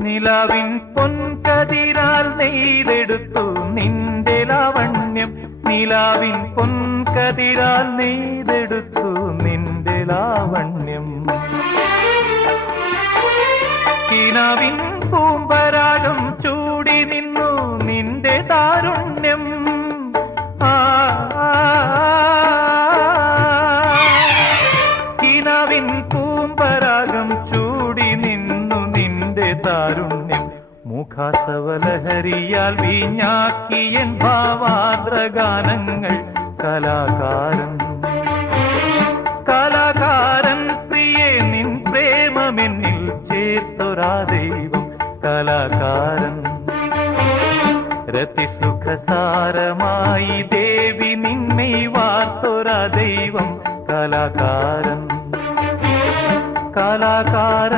നിലാവിൻ പൊൻകതിരാൽ നെയ്തെടുത്തു നിന്റെ ലാവണ്യം. നിലാവിൻ പൊൻകതിരാൽ നെയ്തെടുത്തു നിന്റെ ലാവണ്യം. കിനാവിൻ പൂമ്പരാഗം ചൂടി നിന്നു നിന്റെ താരുണ്യം. കിനാവിൻ പൂമ്പരാഗം ചൂടി നിന്നു നിന്റെ താരുണ്യം. മുഖാസവലഹരിയാൽ വീഞ്ഞാക്കിയൻ ഭാവാദ്രഗാനങ്ങൾ. കലാകാരൻ കലാകാരൻ പ്രിയേ നിൻ പ്രേമമെന്നിൽ ചേർത്തൊരാ ദൈവം. കലാകാരൻ രതിസുഖസാരമായി ദേവി നിന്നെ വാർത്തൊരാ ദൈവം. കലാകാരൻ കലാകാരൻ.